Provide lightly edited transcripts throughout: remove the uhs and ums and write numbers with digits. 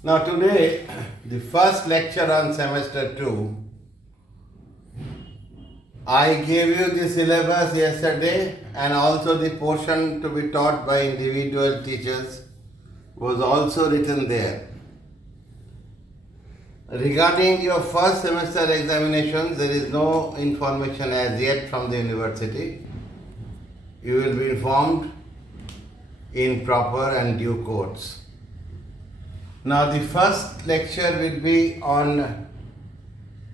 Now today, the first lecture on semester 2, I gave you the syllabus yesterday and also the portion to be taught by individual teachers was also written there. Regarding your first semester examinations, there is no information as yet from the university. You will be informed in proper and due course. Now the first lecture will be on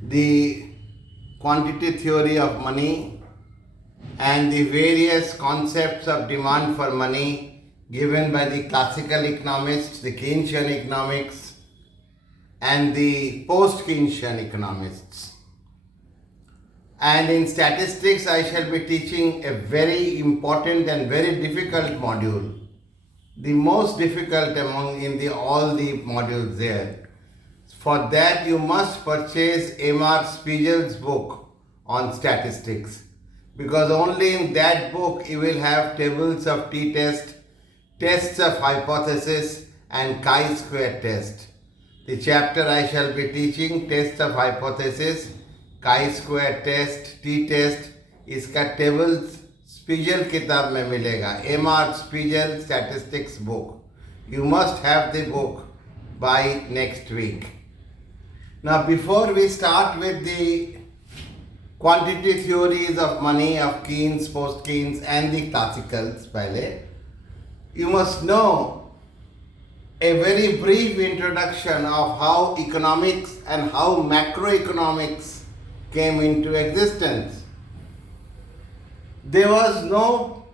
the quantity theory of money and the various concepts of demand for money given by the classical economists, the Keynesian economics and the post-Keynesian economists. And in statistics, I shall be teaching a very important and very difficult module, the most difficult among all the modules there. For that, you must purchase M.R. Spiegel's book on statistics, because only in that book you will have tables of t-test, tests of hypothesis and chi-square test. The chapter I shall be teaching, test of hypothesis, chi-square test, t-test, इसका tables Spiegel किताब में मिलेगा. M.R. Spiegel statistics book. You must have the book by next week. Now before we start with the quantity theories of money of Keynes, post-Keynes and the classicals पहले, you must know a very brief introduction of how economics and how macroeconomics came into existence. There was no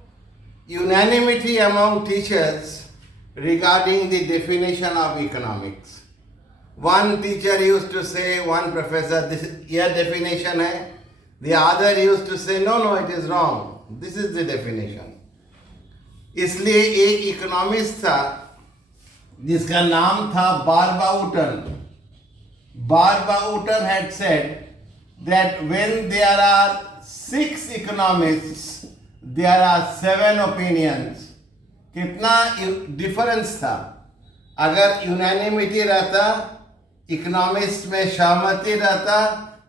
unanimity among teachers regarding the definition of economics. One teacher used to say, one professor, this is your definition hai. The other used to say, no, it is wrong. This is the definition. इसलिए एक economist था जिसका नाम था बारबाउटन. Barbauten had said that when there are 6 economists, there are 7 opinions. कितना difference था. अगर unanimity रहता, इकोनॉमिस्ट में सहमति रहता,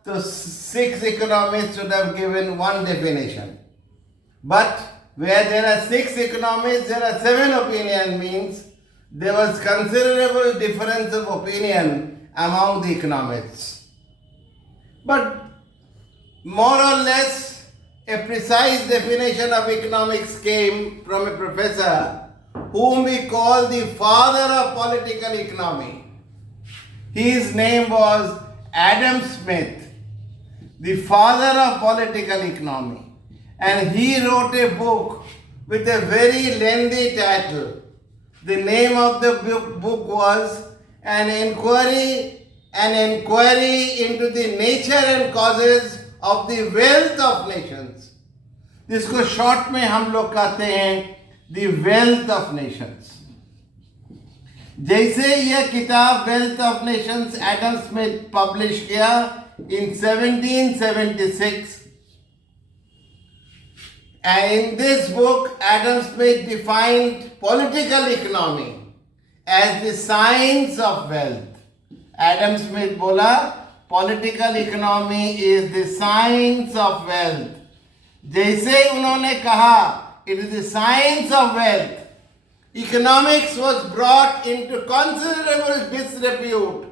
तो 6 economists would have given one definition. But where there are 6 economists, there are 7 opinions, means there was considerable difference of opinion among the economists. But more or less a precise definition of economics came from a professor whom we call the father of political economy. His name was Adam Smith, the father of political economy. And he wrote a book with a very lengthy title. The name of the book was An Inquiry into the Nature and Causes of the Wealth of Nations. जिसको short में हम लोग कहते हैं The Wealth of Nations. जैसे यह किताब Wealth of Nations Adam Smith publish किया in 1776, and in this book Adam Smith defined political economy as the science of wealth. Adam Smith बोला political economy is the science of wealth. जैसे उन्होंने कहा it is the science of wealth, economics was brought into considerable disrepute.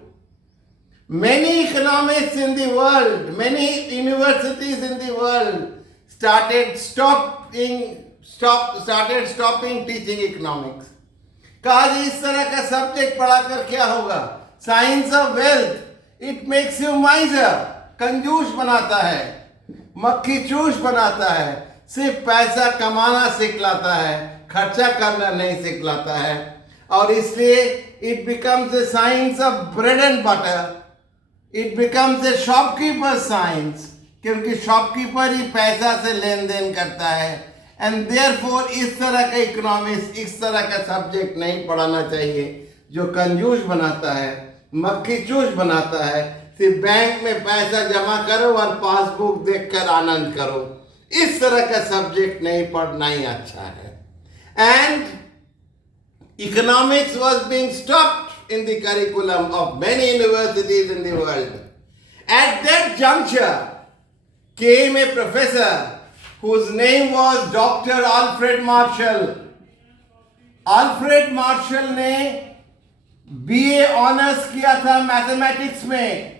Many economists in the world, many universities in the world started stopping teaching economics. कहा जी इस तरह का subject पढ़ाकर क्या होगा? Science of wealth, it makes you माइजर, कंजूस बनाता है, मक्खी चूस बनाता है, सिर्फ पैसा कमाना सिखलाता है, खर्चा करना नहीं सिखलाता है. और इसलिए it becomes a science of bread and butter. It becomes a shopkeeper science, क्योंकि शॉपकीपर ही पैसा से लेन देन करता है. एंड देयरफॉर इस तरह का इकोनॉमिक्स, इस तरह का सब्जेक्ट नहीं पढ़ाना चाहिए जो कंजूस बनाता है, मक्खी चूस बनाता है. सिर्फ बैंक में पैसा जमा करो और पासबुक देखकर आनंद करो. इस तरह का सब्जेक्ट नहीं पढ़ना ही अच्छा है. And economics was being stopped in the curriculum of many universities in the world. At that juncture came a professor whose name was Dr. Alfred Marshall. Alfred Marshall ने BA ऑनर्स किया था mathematics में,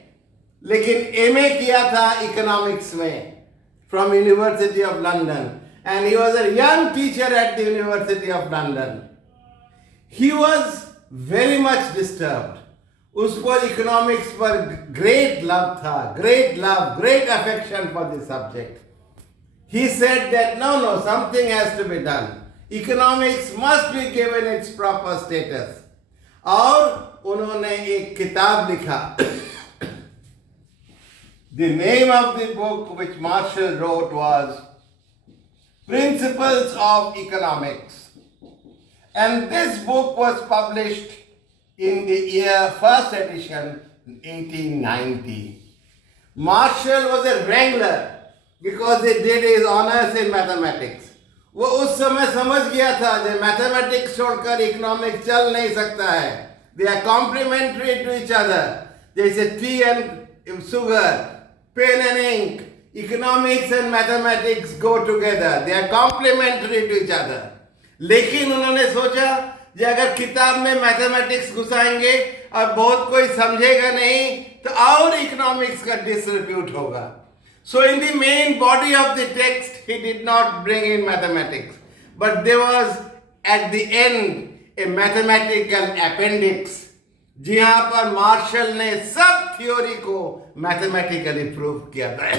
लेकिन MA किया था economics में from University of London, and he was a young teacher at the University of London. He was very much disturbed. उसको economics पर great love था, great affection for the subject. He said that no, something has to be done. Economics must be given its proper status. और उन्होंने एक किताब लिखा. The name of the book which Marshall wrote was Principles of Economics. And this book was published in the year first edition, 1890. Marshall was a wrangler because he did his honors in mathematics. वो उस समय समझ गया था कि mathematics छोड़कर economics चल नहीं सकता है. They are complementary to each other. जैसे tea and sugar, pen and ink. Economics and mathematics go together. They are complementary to each other. लेकिन उन्होंने सोचा कि अगर किताब में मैथमेटिक्स घुसाएंगे और बहुत कोई समझेगा नहीं तो और इकोनॉमिक्स का डिसरिप्यूट होगा. So in the main body of the text, he did not bring in mathematics. But there was at the end a mathematical appendix, जहाँ पर मार्शल ने सब थ्योरी को मैथमेटिकली प्रूव किया था.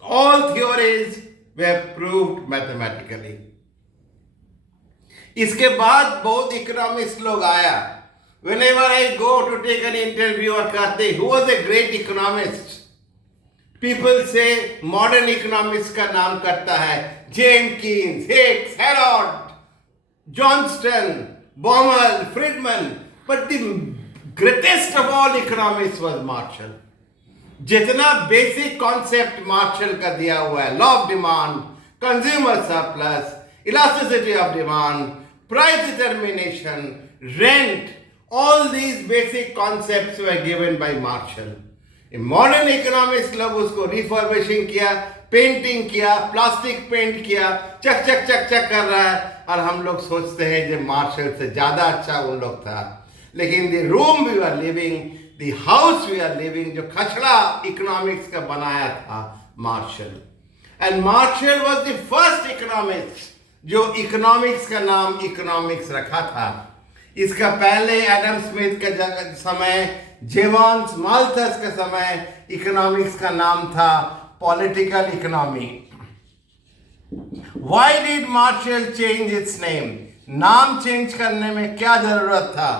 All theories were proved mathematically. इसके बाद बहुत इकोनॉमिस्ट लोग आया. Whenever I go to take an interview or कहते who was a great economist, people say modern economists का नाम करता है James Keynes, Hicks, Herod, Johnston, Baumol, Friedman, but the greatest of all economists was Marshall. जितना basic concept Marshall का दिया हुआ है, law of demand, consumer surplus, elasticity of demand, price determination, rent, all these basic concepts were given by Marshall. A modern economist लोग उसको रिफर्बिशिंग किया, painting किया, plastic paint किया, चक चक चक चक कर रहा है और हम लोग सोचते हैं कि मार्शल से ज़्यादा अच्छा उन लोग था. लेकिन the room we were living, the house we are living, जो खचड़ा इकोनॉमिक्स का बनाया था Marshall. And Marshall was the first economist जो इकोनॉमिक्स का नाम इकोनॉमिक्स रखा था. इसका पहले एडम स्मिथ का समय, जेवॉन्स माल्थस का समय इकोनॉमिक्स का नाम था political economy. Why did Marshall change its name? नाम चेंज करने में क्या जरूरत था?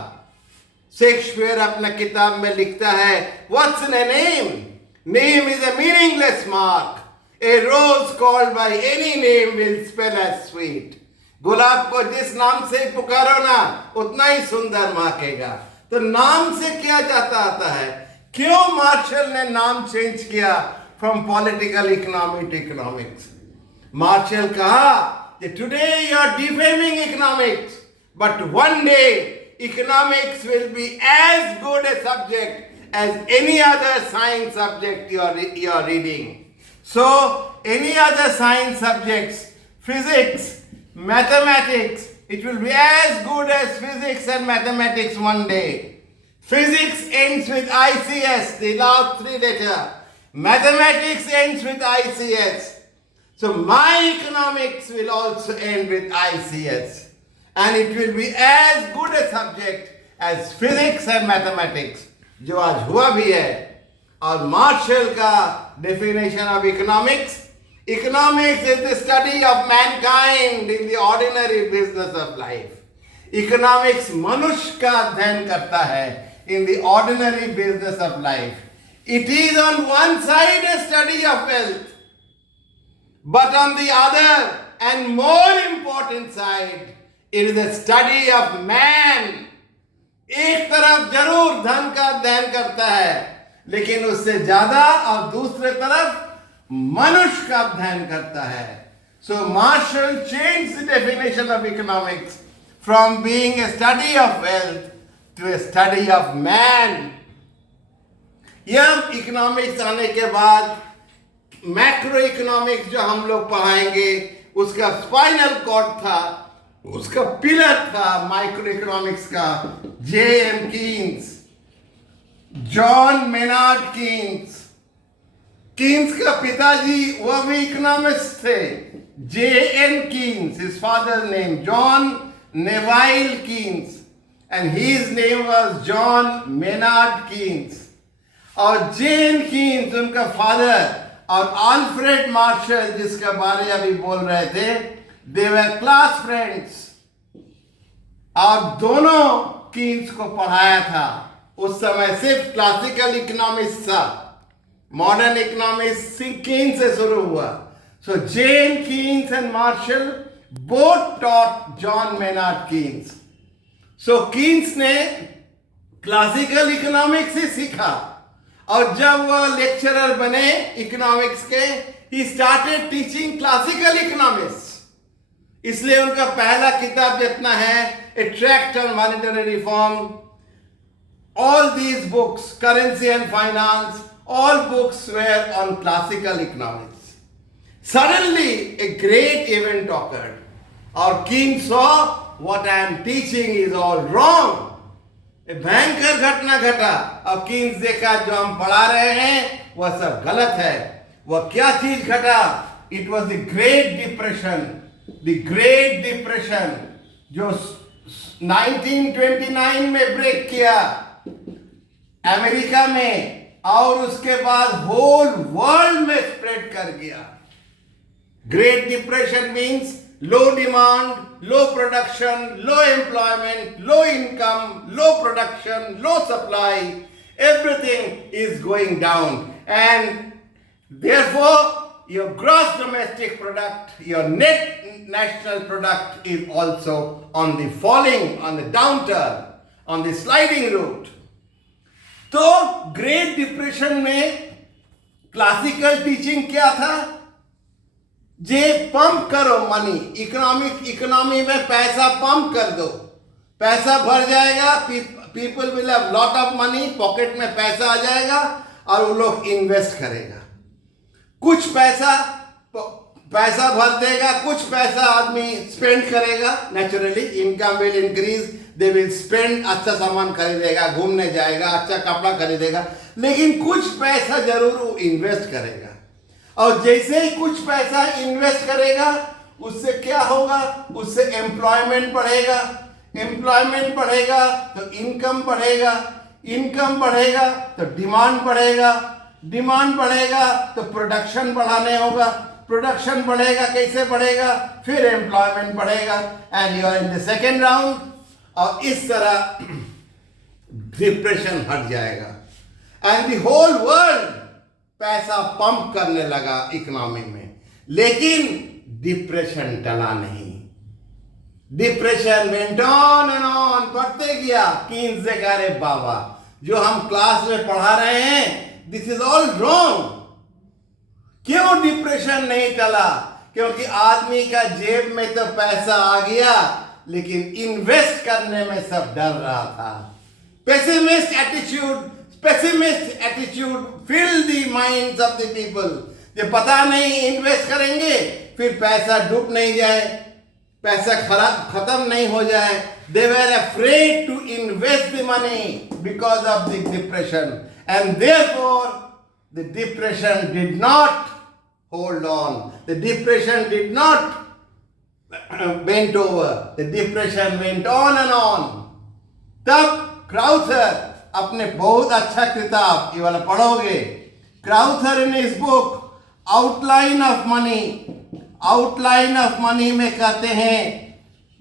शेक्सपियर अपना किताब में लिखता है, What's in a name? Name is a meaningless mark. A rose called by any name will smell as sweet. गुलाब को जिस नाम से पुकारो ना उतना ही सुंदर महकेगा. तो नाम से क्या जाता आता है? क्यों मार्शल ने नाम चेंज किया from political economy to economics? Marshall कहा कि today you are defaming economics, but one day economics will be as good a subject as any other science subject you are reading. So any other science subjects, physics, mathematics, it will be as good as physics and mathematics one day. Physics ends with ICS, the last three letter. Mathematics ends with ICS. So my economics will also end with ICS. And it will be as good a subject as physics and mathematics, जो आज हुआ भी है. और martial का definition of economics, economics is the study of mankind in the ordinary business of life. Economics मनुष्य का अध्ययन करता है in the ordinary business of life. It is on one side a study of wealth, but on the other and more important side, it is a study of man. एक तरफ जरूर धन का अध्ययन करता है, लेकिन उससे ज्यादा और दूसरे तरफ मनुष्य का अध्ययन करता है. So Marshall changed the definition of economics from being a study of wealth to a study of man. यह इकोनॉमिक्स आने के बाद मैक्रो इकोनॉमिक्स जो हम लोग पढ़ाएंगे उसका स्पाइनल कॉर्ड था, उसका पिलर था माइक्रो इकोनॉमिक्स का J.M. Keynes, John Maynard Keynes. Keynes का पिताजी वह भी इकोनॉमिस्ट थे, J.N. Keynes, his father's name John Neville Keynes, and his name was John Maynard Keynes. और J.N. कीन्स उनका फादर, और अल्फ्रेड मार्शल जिसके बारे अभी बोल रहे थे, दे वर क्लास फ्रेंड्स, और दोनों कीन्स को पढ़ाया था। उस समय सिर्फ क्लासिकल इकोनॉमिक्स था, मॉडर्न इकोनॉमिक्स कीन्स से शुरू हुआ। So J.N. Keynes and Marshall both taught John Maynard Keynes. So Keynes ने क्लासिकल इकोनॉमिक्स से सीखा, और जब वह लेक्चरर बने इकोनॉमिक्स के, he started teaching classical economics. इसलिए उनका पहला किताब जितना है, a tract on monetary reform, all these books, currency and finance, all books were on classical economics. Suddenly a great event occurred. Our king saw what I am teaching is all wrong. भयंकर घटना घटा। अब Keynes देखा जो हम पढ़ा रहे हैं वह सब गलत है। वह क्या चीज घटा? It was the great depression. The great depression जो 1929 में ब्रेक किया अमेरिका में, और उसके बाद होल वर्ल्ड में स्प्रेड कर गया। Great depression means low demand, low production, low employment, low income, low production, low supply, everything is going down, and therefore your gross domestic product, your net national product is also on the falling, on the downturn, on the sliding route. तो great depression में classical teaching क्या था? जे pump करो money, economy में पैसा pump कर दो, पैसा भर जाएगा, people will have lot of money, pocket में पैसा आ जाएगा और वो लोग इन्वेस्ट करेगा। कुछ पैसा भर देगा, कुछ पैसा आदमी स्पेंड करेगा, naturally income will increase, they will spend, अच्छा सामान खरीदेगा, घूमने जाएगा, अच्छा कपड़ा खरीदेगा, लेकिन कुछ पैसा जरूर इन्वेस्ट करेगा। और जैसे ही कुछ पैसा इन्वेस्ट करेगा उससे क्या होगा? उससे एम्प्लॉयमेंट बढ़ेगा, एम्प्लॉयमेंट बढ़ेगा तो इनकम बढ़ेगा, इनकम बढ़ेगा तो डिमांड बढ़ेगा, डिमांड बढ़ेगा तो प्रोडक्शन बढ़ाने होगा, प्रोडक्शन बढ़ेगा, कैसे बढ़ेगा? फिर एम्प्लॉयमेंट बढ़ेगा, and you are in the second round. और इस तरह डिप्रेशन हट जाएगा, एंड द होल वर्ल्ड पैसा पंप करने लगा इकोनॉमी में। लेकिन डिप्रेशन टला नहीं, depression went on and on, बढ़ते गया। कीन्स से कह रहे बाबा जो हम क्लास में पढ़ा रहे हैं, दिस इज ऑल रॉन्ग। क्यों डिप्रेशन नहीं टला? क्योंकि आदमी का जेब में तो पैसा आ गया, लेकिन इन्वेस्ट करने में सब डर रहा था। Pessimist attitude fill the minds of the people. ये पता नहीं इन्वेस्ट करेंगे फिर पैसा डूब नहीं जाए, पैसा खत्म नहीं हो जाए। They were afraid to invest the money because of the depression, and therefore the depression did not hold on. The depression did not bent over. The depression went on and on. तब Crowther अपने बहुत अच्छा किताब, ये वाला पढ़ोगे, Crowther इन इस book outline of money में कहते हैं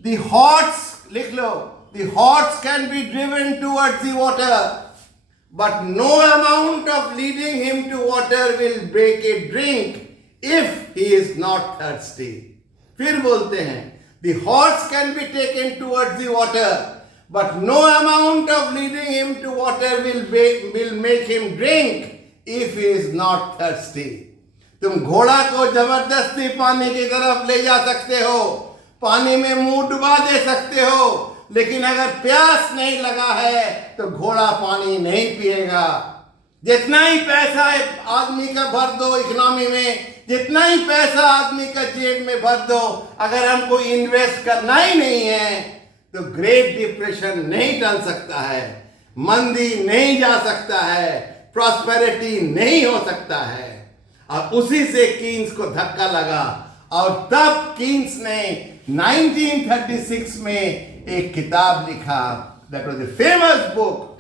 the horse, लिख लो, the horse can be driven towards the water, but no amount of leading him to water will make it drink if he is not thirsty. फिर बोलते हैं the horse can be taken towards the water, but no amount of leading him to water will make him drink if he is not thirsty. तुम घोड़ा को जबरदस्ती पानी की तरफ ले जा सकते हो, पानी में मुंह डुबा दे सकते हो, लेकिन अगर प्यास नहीं लगा है तो घोड़ा पानी नहीं पिएगा। जितना ही पैसा आदमी का भर दो इकोनॉमी में, जितना ही पैसा आदमी का जेब में भर दो, अगर हमको इन्वेस्ट करना ही नहीं है तो ग्रेट डिप्रेशन नहीं टल सकता है, मंदी नहीं जा सकता है, प्रॉस्पेरिटी नहीं हो सकता है। और उसी से कीन्स को धक्का लगा और तब कीन्स ने 1936 में एक किताब लिखा, that was the famous book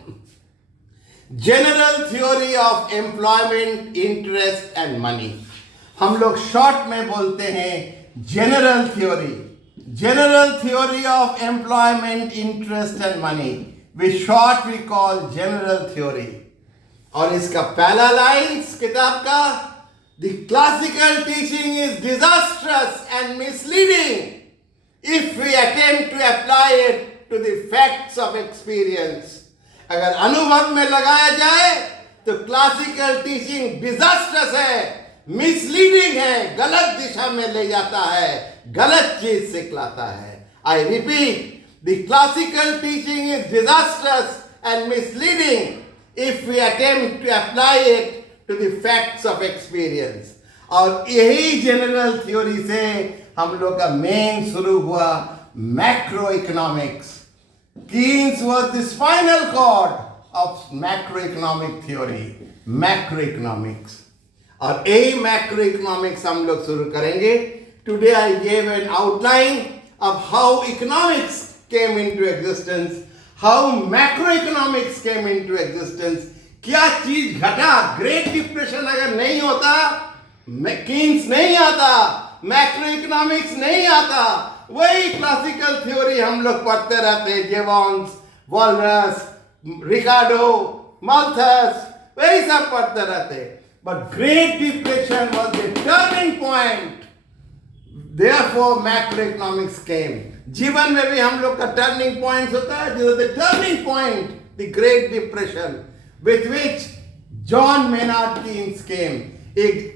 general theory of employment, interest and money. हम लोग शॉर्ट में बोलते हैं general theory of employment, interest and money, which short we call general theory. और इसका पहला लाइन इस किताब का, the classical teaching is disastrous and misleading if we attempt to apply it to the facts of experience. अगर अनुभव में लगाया जाए तो क्लासिकल टीचिंग डिजास्ट्रस है, मिसलीडिंग है, गलत दिशा में ले जाता है, गलत चीज सिखलाता है। I repeat, the classical teaching is disastrous and misleading if we attempt to apply it to the facts of experience. और यही जनरल थ्योरी से हम लोग का मेन शुरू हुआ macro economics. Keynes was the spinal cord of macroeconomic theory, macroeconomics. और यही macroeconomics हम लोग शुरू करेंगे। Today I gave an outline of how economics came into existence, how macroeconomics came into existence. क्या चीज घटा? ग्रेट डिप्रेशन अगर नहीं होता, कीन्स नहीं आता, मैक्रोइकोनॉमिक्स नहीं आता, वही क्लासिकल थ्योरी हम लोग पढ़ते रहते, जेवॉन्स, वॉलरस, रिकार्डो, माल्थस, वही सब पढ़ते रहते। But great depression was the turning point, therefore macroeconomics came. जीवन में भी हम लोग का टर्निंग पॉइंट होता है, the turning point, the great depression, with which John Maynard Keynes came. एक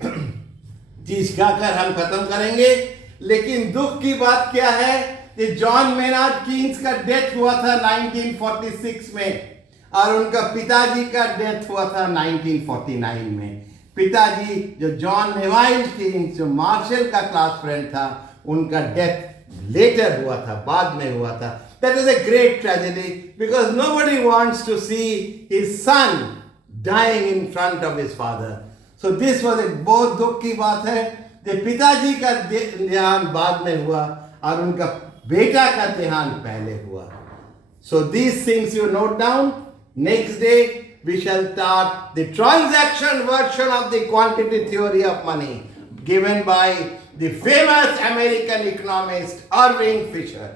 चीज कहकर हम खत्म करेंगे, लेकिन दुख की बात क्या है कि जॉन मेनार्ड कीन्स का डेथ हुआ था 1946 में और उनका पिताजी का डेथ हुआ था 1949 में। पिताजी जो जॉन नेवाइल कीन्स, जो मार्शल का क्लास फ्रेंड था, उनका डेथ लेटर हुआ था, बाद में हुआ था। That is a great tragedy because nobody wants to see his son dying in front of his father. So this was एक बहुत दुख की बात है। पिताजी का देहांत बाद में हुआ और उनका बेटा का देहांत पहले हुआ। So these things you note down. Next day we shall start the transaction version of the quantity theory of money given by the famous American economist Irving Fisher.